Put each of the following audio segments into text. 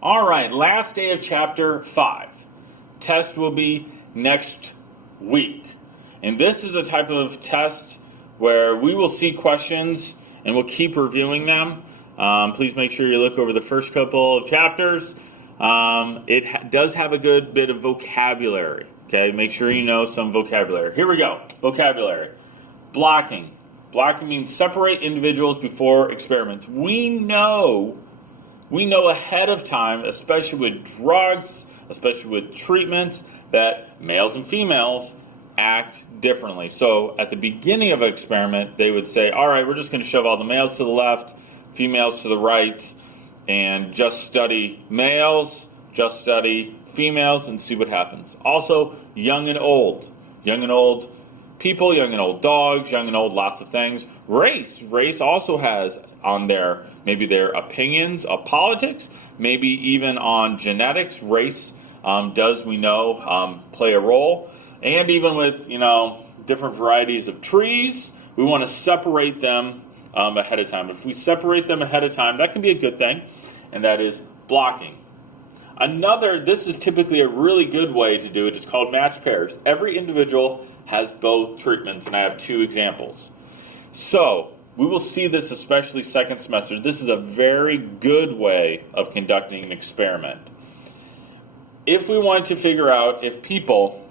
All right, last day of chapter 5. Test will be next week. And this is a type of test where we will see questions and we'll keep reviewing them. Please make sure you look over the first couple of chapters. It does have a good bit of vocabulary. Okay, make sure you know some vocabulary. Here we go. Vocabulary. Blocking. Blocking means separate individuals before experiments. We know ahead of time, especially with drugs, especially with treatments, that males and females act differently. So at the beginning of an experiment, they would say, all right, we're just going to shove all the males to the left, females to the right, and just study males, just study females, and see what happens. Also, young and old. Young and old people, young and old dogs, young and old lots of things. Race also has on there maybe their opinions of politics, maybe even on genetics. Race does, we know, play a role. And even with, different varieties of trees, we want to separate them ahead of time. If we separate them ahead of time, that can be a good thing, and that is blocking. This is typically a really good way to do it. It's called matched pairs. Every individual has both treatments, and I have 2 examples. So, we will see this especially second semester. This is a very good way of conducting an experiment. If we want to figure out if people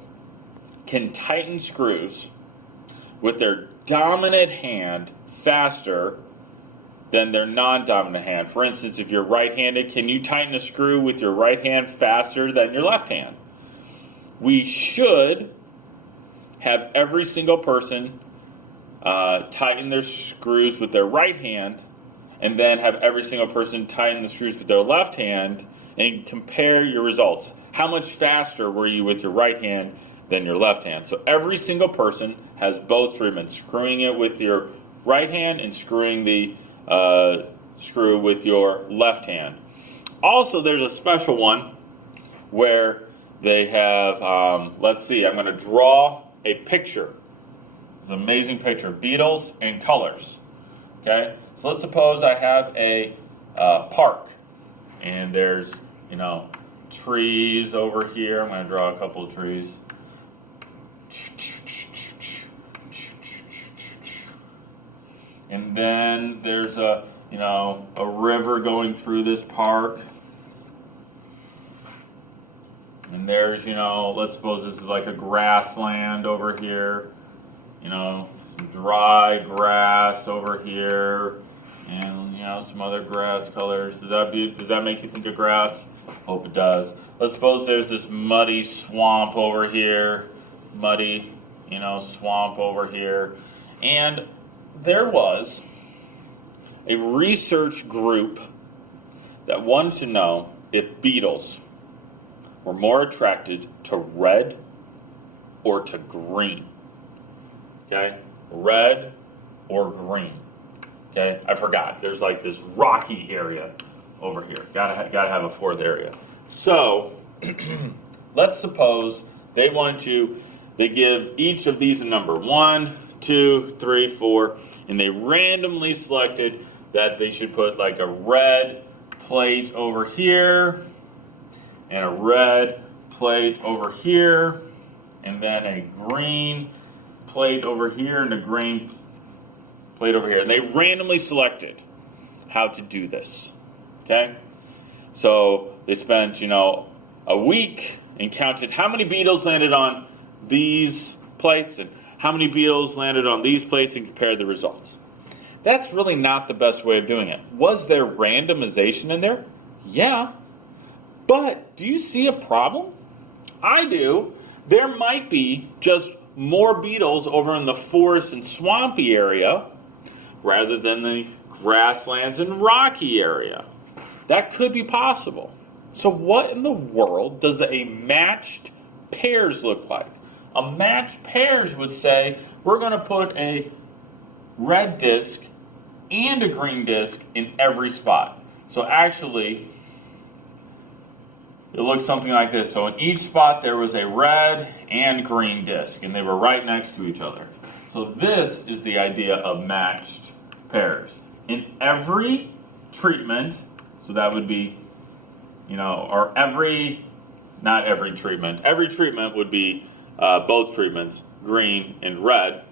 can tighten screws with their dominant hand faster than their non-dominant hand. For instance, if you're right-handed, can you tighten a screw with your right hand faster than your left hand? We should have every single person tighten their screws with their right hand, and then have every single person tighten the screws with their left hand, and compare your results. How much faster were you with your right hand than your left hand? So every single person has both treatments, screwing it with your right hand and screwing the screw with your left hand. Also, there's a special one where they have, let's see, I'm going to draw a picture. It's an amazing picture. Beetles and colors. Okay? So let's suppose I have a park, and there's, trees over here. I'm going to draw a couple of trees. And then there's a river going through this park. And there's, let's suppose this is like a grassland over here. Some dry grass over here. And, some other grass colors. Does that make you think of grass? Hope it does. Let's suppose there's this muddy swamp over here. Muddy, swamp over here. And there was a research group that wanted to know if beetles were more attracted to red or to green. Okay? Red or green. Okay? I forgot. There's like this rocky area over here. Gotta have a fourth area. So, let's suppose they give each of these a number. 1, 2, 3, 4, and they randomly selected that they should put like a red plate over here, and a red plate over here, and then a green plate over here, and a green plate over here. And they randomly selected how to do this. Okay? So they spent, a week and counted how many beetles landed on these plates and how many beetles landed on these plates and compared the results. That's really not the best way of doing it. Was there randomization in there? Yeah. But do you see a problem? I do. There might be just more beetles over in the forest and swampy area rather than the grasslands and rocky area. That could be possible. So what in the world does a matched pairs look like? A matched pairs would say, we're going to put a red disc and a green disc in every spot. So actually, it looks something like this. So in each spot there was a red and green disc, and they were right next to each other. So this is the idea of matched pairs. In every treatment, so that would be or not every treatment. Every treatment would be both treatments, green and red.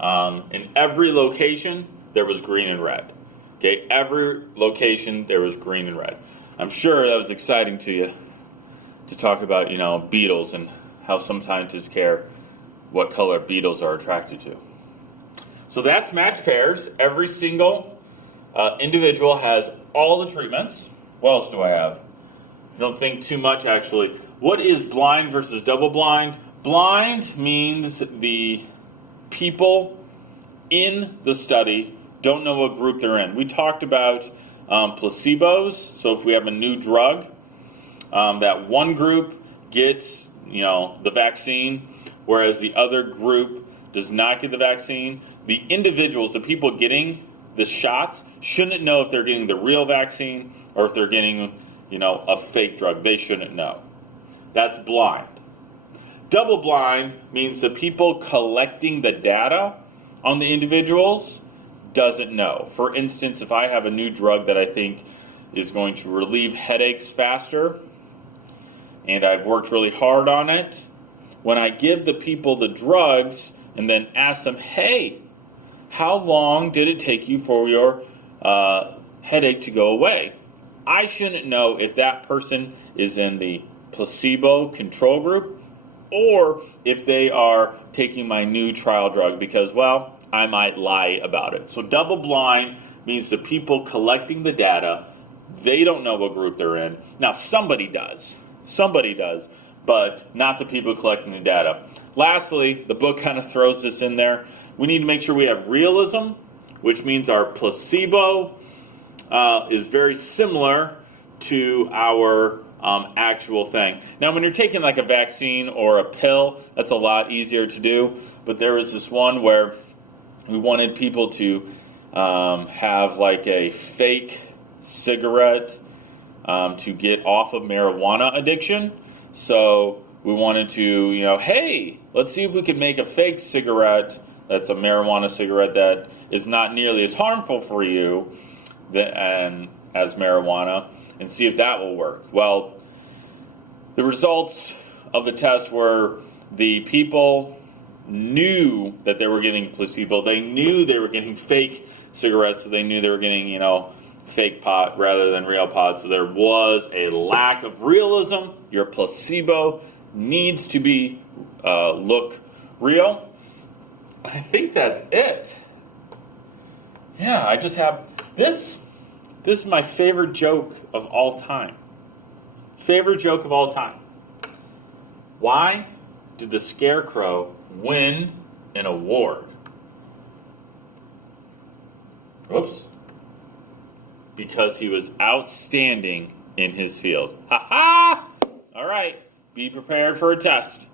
In every location, there was green and red. Okay, every location, there was green and red. I'm sure that was exciting to you to talk about, beetles and how some scientists care what color beetles are attracted to. So that's matched pairs. Every single individual has all the treatments. What else do I have? I don't think too much, actually. What is blind versus double blind? Blind means the people in the study don't know what group they're in. We talked about placebos. So if we have a new drug, that one group gets, the vaccine, whereas the other group does not get the vaccine. The individuals, the people getting the shots, shouldn't know if they're getting the real vaccine or if they're getting, a fake drug. They shouldn't know. That's blind. Double blind means the people collecting the data on the individuals doesn't know. For instance, if I have a new drug that I think is going to relieve headaches faster, and I've worked really hard on it, when I give the people the drugs and then ask them, hey, how long did it take you for your headache to go away? I shouldn't know if that person is in the placebo control group or if they are taking my new trial drug because, I might lie about it. So double blind means the people collecting the data, they don't know what group they're in. Now, somebody does, but not the people collecting the data. Lastly, the book kind of throws this in there. We need to make sure we have realism, which means our placebo is very similar to our actual thing. Now, when you're taking like a vaccine or a pill, that's a lot easier to do. But there was this one where we wanted people to have like a fake cigarette to get off of marijuana addiction. So we wanted to, hey, let's see if we can make a fake cigarette that's a marijuana cigarette that is not nearly as harmful for you as marijuana, and see if that will work. Well, the results of the test were the people knew that they were getting placebo. They knew they were getting fake cigarettes, so they knew they were getting, fake pot rather than real pot. So there was a lack of realism. Your placebo needs to be look real. I think that's it. Yeah, I just have this. This is my favorite joke of all time. Favorite joke of all time. Why did the Scarecrow win an award? Whoops. Because he was outstanding in his field. Ha ha! All right, be prepared for a test.